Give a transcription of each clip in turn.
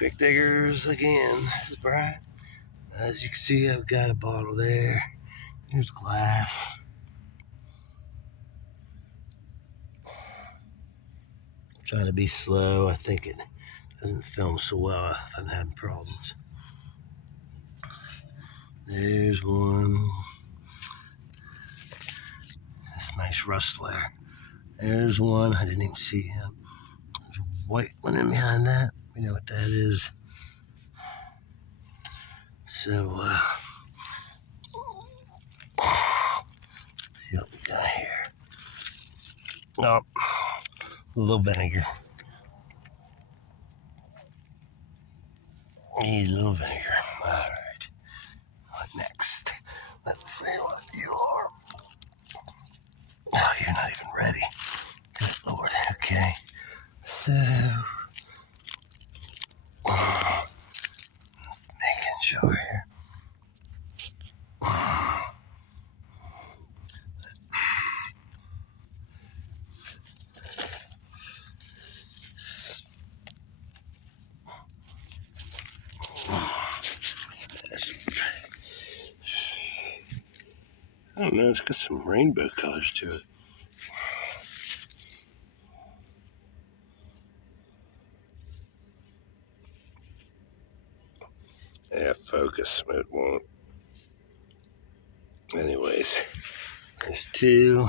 Quick Diggers again. This is Brian. As you can see, I've got a bottle there. Here's glass. I'm trying to be slow. I think it doesn't film so well if I'm having problems. There's one. This nice rust layer. There's one. I didn't even see him. There's a white one in behind that. We know what that is. So, let's see what we got here. Oh, a little vinegar. Need a little vinegar. All right. What next? Let's see what you are. Oh, you're not even ready. Good Lord. Okay. So, let's making sure here. I don't know, it's got some rainbow colors to it. Yeah, focus, it won't. Anyways, there's two.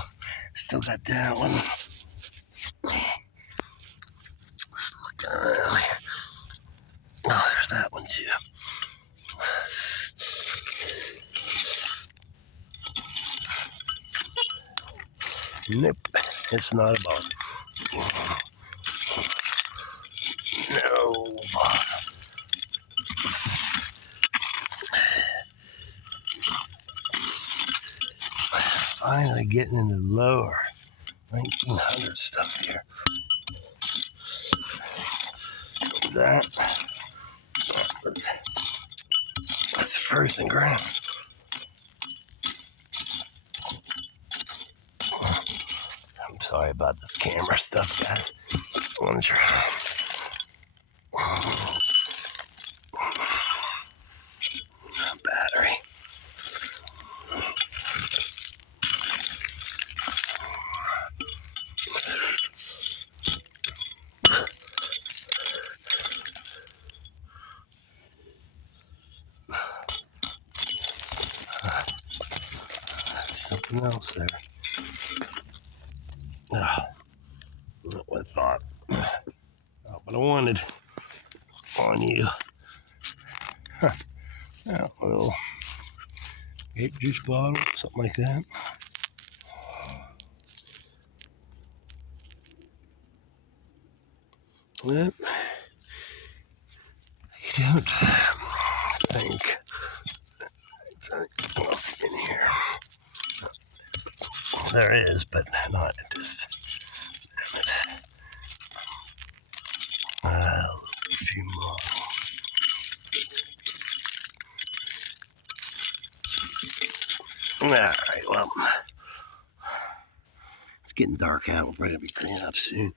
Still got that one. Let's look around here. Oh, there's that one too. Nope, it's not a bottom. No bottom. Finally getting into lower 1900 stuff here. That's frozen ground. I'm sorry about this camera stuff, guys. On try. Battery. Something else there. Not what I thought. Not what I wanted on you. Yeah, a little grape juice bottle, something like that. Yep. You don't think anything in here. There is, but not just. Damn it. A few more. Alright, well, it's getting dark out. We're probably going to be cleaning up soon.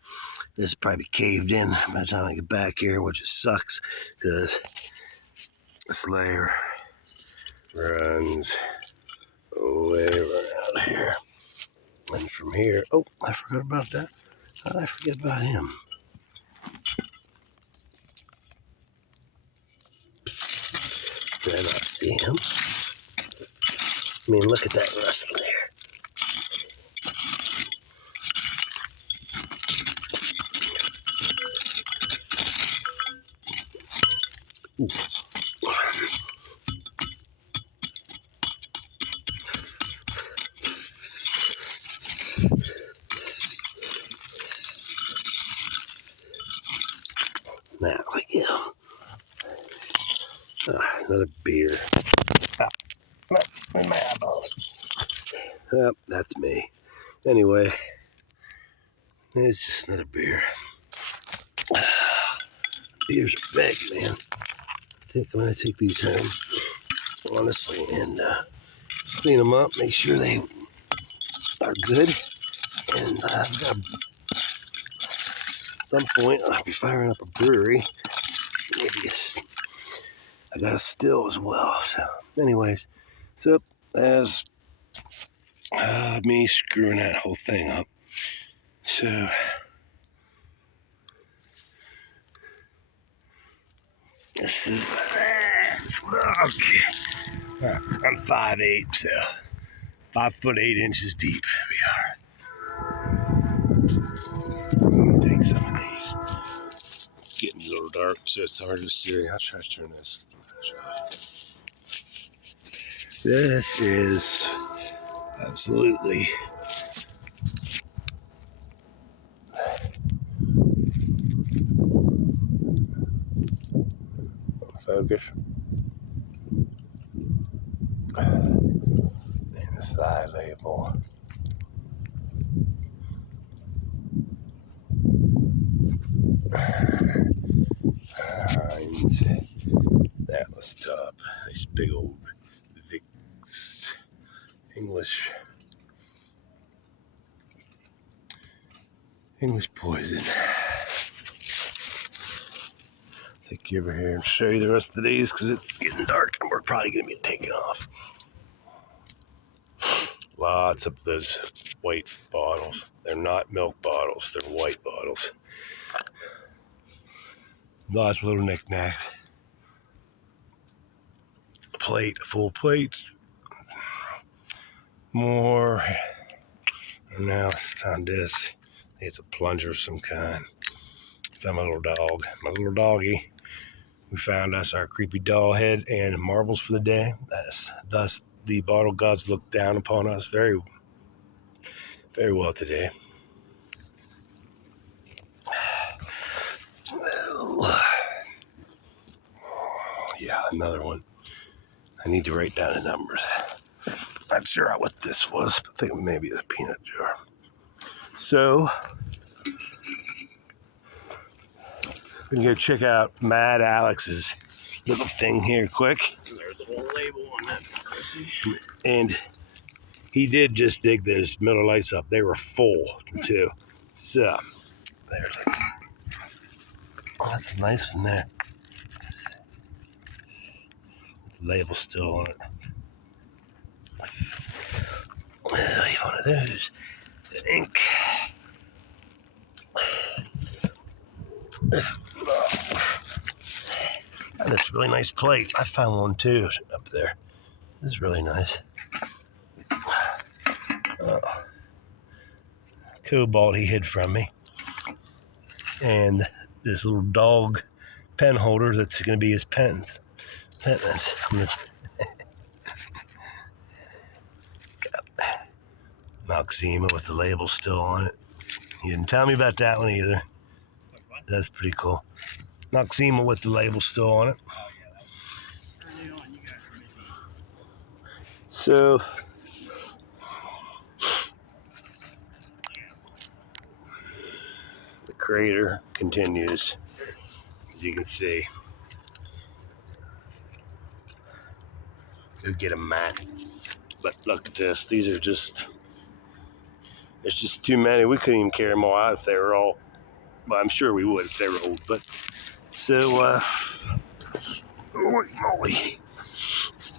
This is probably caved in by the time I get back here, which just sucks because this layer runs way around here. And from here, oh, I forgot about that. How did I forget about him? Did I not see him? I mean, look at that rust layer. Ooh. Now we go. Another beer. In my eyeballs. Yep, that's me. Anyway, it's just another beer. Beers are big, man. I think I'm gonna take these home, honestly, and clean them up, make sure they are good. And I've got, at some point, I'll be firing up a brewery maybe I got a still as well. So, anyways, so there's me screwing that whole thing up. So, this is okay. I'm 5'8", so 5 foot 8 inches deep. We are. Take some of these. It's getting a little dark, so it's hard to see. I'll try to turn this off. This is absolutely focus. And the side label. That was top. Nice big old Vicks English poison. Take you over here and show you the rest of these because it's getting dark and we're probably going to be taking off. Lots of those white bottles. They're not milk bottles, they're white bottles. Lots of little knickknacks. Plate, a full plate. More. And now I found this. It's a plunger of some kind. Found my little dog. My little doggy. We found us our creepy doll head and marbles for the day. Thus, the bottle gods look down upon us very, very well today. Yeah, another one. I need to write down the numbers. Not sure what this was, but I think maybe it's a peanut jar. So, we can go check out Mad Alex's little thing here quick. There's a little label on that. And he did just dig those Miller Lights up. They were full, too. So, there's it. Oh, that's a nice one there. The label still on it. Well, one of those. The ink. And this really nice plate. I found one too up there. This is really nice. Cobalt he hid from me. And this little dog pen holder that's going to be his pens. Noxzema with the label still on it. You didn't tell me about that one either. That's pretty cool. Noxzema with the label still on it. So, the crater continues, as you can see. Go get a mat. But look at this. These are just, there's just too many. We couldn't even carry them all out if they were all, well, I'm sure we would if they were old. But, so, holy moly.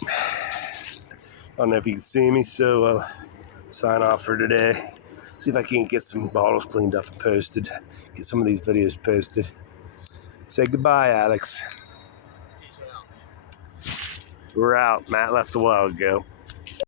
I don't know if you can see me, so sign off for today. See if I can get some bottles cleaned up and posted. Get some of these videos posted. Say goodbye, Alex. Peace out. We're out. Matt left a while ago.